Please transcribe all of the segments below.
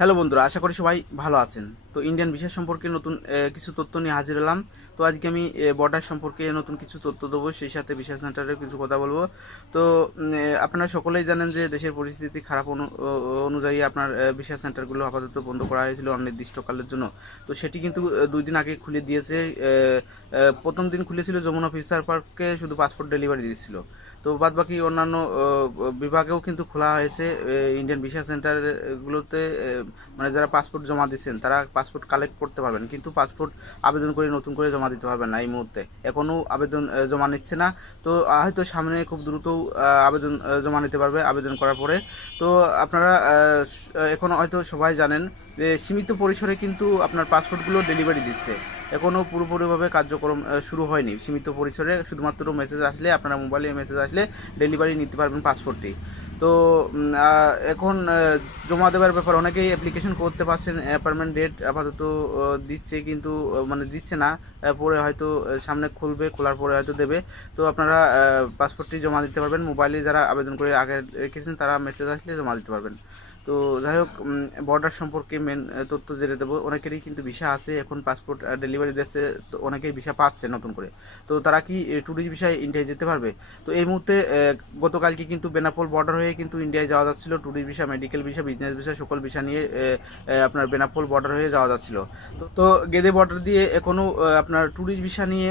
Hello বন্ধুরা, আশা করি সবাই ভালো আছেন। তো ইন্ডিয়ান ভিসা সম্পর্কে নতুন কিছু তথ্য নিয়ে হাজির হলাম। তো আজকে আমি বর্ডার সম্পর্কে নতুন কিছু তথ্য দেবো, সেই সাথে ভিসা সেন্টারের কিছু কথা বলবো। তো আপনারা সকলেই জানেন যে দেশের পরিস্থিতি খারাপ অনুযায়ী আপনার ভিসা সেন্টারগুলো আপাতত বন্ধ করা হয়েছিল অনির্দিষ্টকালের জন্য। তো সেটি কিন্তু 2 দিন আগে খুলে দিয়েছে। প্রথম দিন খুলেছিল যমুনা ফিউচার পার্কে, শুধু পাসপোর্ট ডেলিভারি দিয়েছিল। তো বাদবাকি অন্যান্য বিভাগেও কিন্তু খোলা হয়েছে ইন্ডিয়ান ভিসা সেন্টারগুলোতে। মানে যারা পাসপোর্ট জমা দিচ্ছেন তারা পাসপোর্ট কালেক্ট করতে পারবেন, কিন্তু পাসপোর্ট আবেদন করে নতুন করে জমা দিতে পারবেন না এই মুহূর্তে। এখনও আবেদন জমা নিচ্ছে না। তো হয়তো সামনে খুব দ্রুত আবেদন জমা নিতে পারবে আবেদন করার পরে। তো আপনারা এখন হয়তো সবাই জানেন যে সীমিত পরিসরে কিন্তু আপনার পাসপোর্টগুলো ডেলিভারি দিচ্ছে। এখনও পুরোপুরিভাবে কার্যক্রম শুরু হয়নি। সীমিত পরিসরে শুধুমাত্র মেসেজ আসলে, আপনারা মোবাইলে মেসেজ আসলে ডেলিভারি নিতে পারবেন পাসপোর্টটি। তো এখন জমা দেওয়ার ব্যাপার অনেকেই অ্যাপ্লিকেশন করতে পারছেন, অ্যাপয়েন্টমেন্ট ডেট আপাতত দিচ্ছে, কিন্তু মানে দিচ্ছে না। পরে হয়তো সামনে খুলবে, খোলার পরে হয়তো দেবে। তো আপনারা পাসপোর্টটি জমা দিতে পারবেন। মোবাইলে যারা আবেদন করে আগে রেখেছেন তারা মেসেজ আসলে জমা দিতে পারবেন। তো যাই হোক, বর্ডার সম্পর্কে মেন তথ্য জেনে দেবো। অনেকেরই কিন্তু ভিসা আছে, এখন পাসপোর্ট ডেলিভারি দিচ্ছে, তো অনেকেই ভিসা পাচ্ছে নতুন করে। তো তারা কি ট্যুরিস্ট ভিসায় ইন্ডিয়ায় যেতে পারবে? তো এই মুহূর্তে গতকালকে কিন্তু বেনাপোল বর্ডার হয়ে কিন্তু ইন্ডিয়ায় যাওয়া যাচ্ছিল। Tourist visa, medical visa, business visa সকল ভিসা নিয়ে আপনার বেনাপোল বর্ডার হয়ে যাওয়া যাচ্ছিল। তো গেদে বর্ডার দিয়ে এখনও আপনার ট্যুরিস্ট ভিসা নিয়ে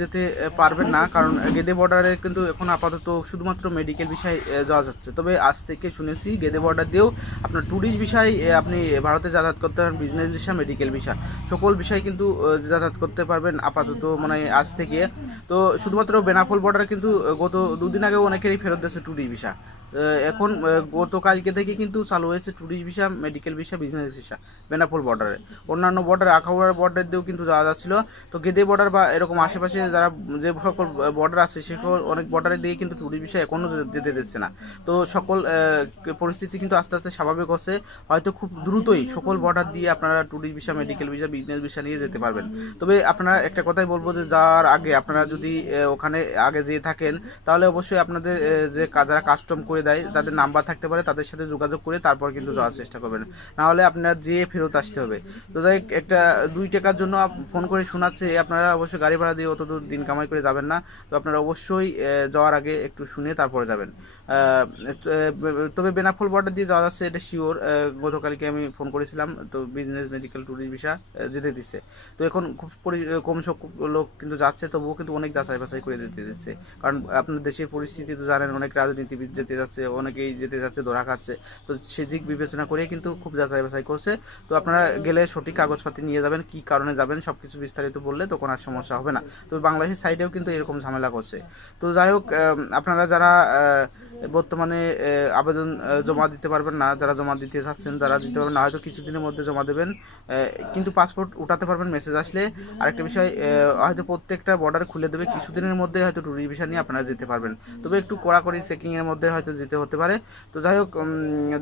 যেতে পারবেন না, কারণ গেদে বর্ডারে কিন্তু এখন আপাতত শুধুমাত্র মেডিকেল ভিসায় যাওয়া যাচ্ছে। তবে আজ থেকে শুনেছি গেদে বর্ডার দিয়েও আপনার ট্যুরিস্ট ভিসায় আপনি ভারতে যাতায়াত করতে পারেন। বিজনেস ভিসা, মেডিকেল ভিসা সকল বিষয় কিন্তু যাতায়াত করতে পারবেন আপাতত, মানে আজ থেকে। তো শুধুমাত্র বেনাপোল বর্ডার কিন্তু গত 2 দিন আগেও অনেকেরই ফেরত দিয়েছে ট্যুরিস্ট ভিসা। এখন গতকালকে থেকে কিন্তু চালু হয়েছে tourist visa, medical visa, business visa Benapole বর্ডারে। অন্যান্য বর্ডার, আখাউড়ার বর্ডার দিয়েও কিন্তু যাওয়া যাচ্ছিল। তো গেদে বর্ডার বা এরকম আশেপাশে যারা যে সকল বর্ডার আছে সেসকল অনেক বর্ডারে দিয়ে কিন্তু ট্যুরিস্ট ভিসা এখনও যেতে দিচ্ছে না। তো সকল পরিস্থিতি কিন্তু আস্তে আস্তে স্বাভাবিক হচ্ছে। হয়তো খুব দ্রুতই সকল বর্ডার দিয়ে আপনারা tourist visa, medical visa, business visa নিয়ে যেতে পারবেন। তবে আপনারা একটা কথাই বলবো যে যাওয়ার আগে আপনারা যদি ওখানে আগে যেয়ে থাকেন, তাহলে অবশ্যই আপনাদের যে যারা কাস্টম করে দেয় তাদের নাম্বার থাকতে পারে, তাদের সাথে যোগাযোগ করে তারপর কিন্তু যাওয়ার চেষ্টা করবেন। না হলে আপনার যেয়ে ফেরত আসতে হবে। তো যাই হোক, একটা 2 টাকার জন্য ফোন করে শোনাচ্ছে, আপনারা অবশ্যই গাড়ি ভাড়া দিয়ে অত দূর দিন কামাই করে যাবেন না। তো আপনারা অবশ্যই যাওয়ার আগে একটু শুনে তারপরে যাবেন। তবে বেনাপোল বর্ডার দিয়ে যাওয়া যাচ্ছে এটা শিওর। গতকালকে আমি ফোন করেছিলাম, তো বিজনেস, মেডিকেল, ট্যুরিস্ট ভিসা যেতে দিচ্ছে। তো এখন খুব কম সংখ্যক লোক কিন্তু যাচ্ছে, তবুও কিন্তু অনেক যাচাই বাছাই করে যেতে দিচ্ছে। কারণ আপনার দেশের পরিস্থিতি তো জানেন, অনেক রাজনীতিবিদ যেতে যাচ্ছে, অনেকেই যেতে যাচ্ছে ধরা খাচ্ছে। তো সেদিক বিবেচনা করে কিন্তু খুব যাচাই বাছাই করছে। তো আপনারা গেলে সঠিক কাগজপাতি নিয়ে যাবেন, কী কারণে যাবেন সব কিছু বিস্তারিত বললে তখন আর সমস্যা হবে না। তবে বাংলাদেশের সাইডেও কিন্তু এরকম ঝামেলা করছে। তো যাই হোক, আপনারা যারা বর্তমানে আবেদন জমা দিতে পারবেন না, যারা জমা দিতে চাচ্ছেন যারা দিতে পারবেন না, হয়তো কিছুদিনের মধ্যে জমা দেবেন, কিন্তু পাসপোর্ট উঠাতে পারবেন মেসেজ আসলে। আরেকটা বিষয়, হয়তো প্রত্যেকটা বর্ডার খুলে দেবে, কিছুদিনের মধ্যে হয়তো ট্যুরিস্ট ভিসা নিয়ে আপনারা যেতে পারবেন। তবে একটু কড়াকড়ি চেকিংয়ের মধ্যে হয়তো যেতে হতে পারে। তো যাই হোক,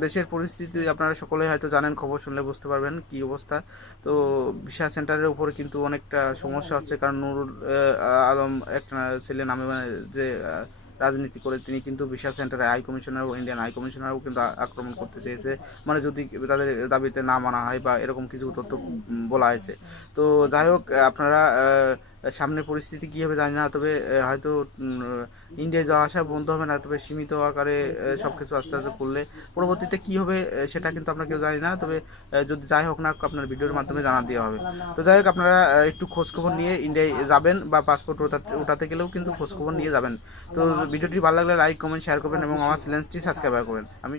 দেশের পরিস্থিতি আপনারা সকলেই হয়তো জানেন, খবর শুনলে বুঝতে পারবেন কী অবস্থা। তো ভিসা সেন্টারের উপর কিন্তু অনেকটা সমস্যা হচ্ছে, কারণ নুরুল আলম একটা ছেলে নামে, মানে যে রাজনীতি করে, তিনি কিন্তু ভিসা সেন্টারে হাই কমিশনার ও ইন্ডিয়ান হাই কমিশনারও কিন্তু আক্রমণ করতে চেয়েছে, মানে যদি তাদের দাবিতে না মানা হয় বা এরকম কিছু তথ্য বলা হয়েছে। তো যাই হোক, আপনারা সামনের পরিস্থিতি কী হবে জানি না, তবে হয়তো ইন্ডিয়ায় যাওয়া আসা বন্ধ হবে না, তবে সীমিত আকারে সব কিছু আস্তে আস্তে করলে পরবর্তীতে কী হবে সেটা কিন্তু আমরা কেউ জানি না। তবে যদি যাই হোক না, আপনার ভিডিওর মাধ্যমে জানা দেওয়া হবে। তো যাই হোক, আপনারা একটু খোঁজখবর নিয়ে ইন্ডিয়ায় যাবেন, বা পাসপোর্ট ওঠাতে গেলেও কিন্তু খোঁজখবর নিয়ে যাবেন। তো ভিডিওটি ভালো লাগলে লাইক, কমেন্ট, শেয়ার করবেন এবং আমার চ্যানেলটি সাবস্ক্রাইব করবেন। আমি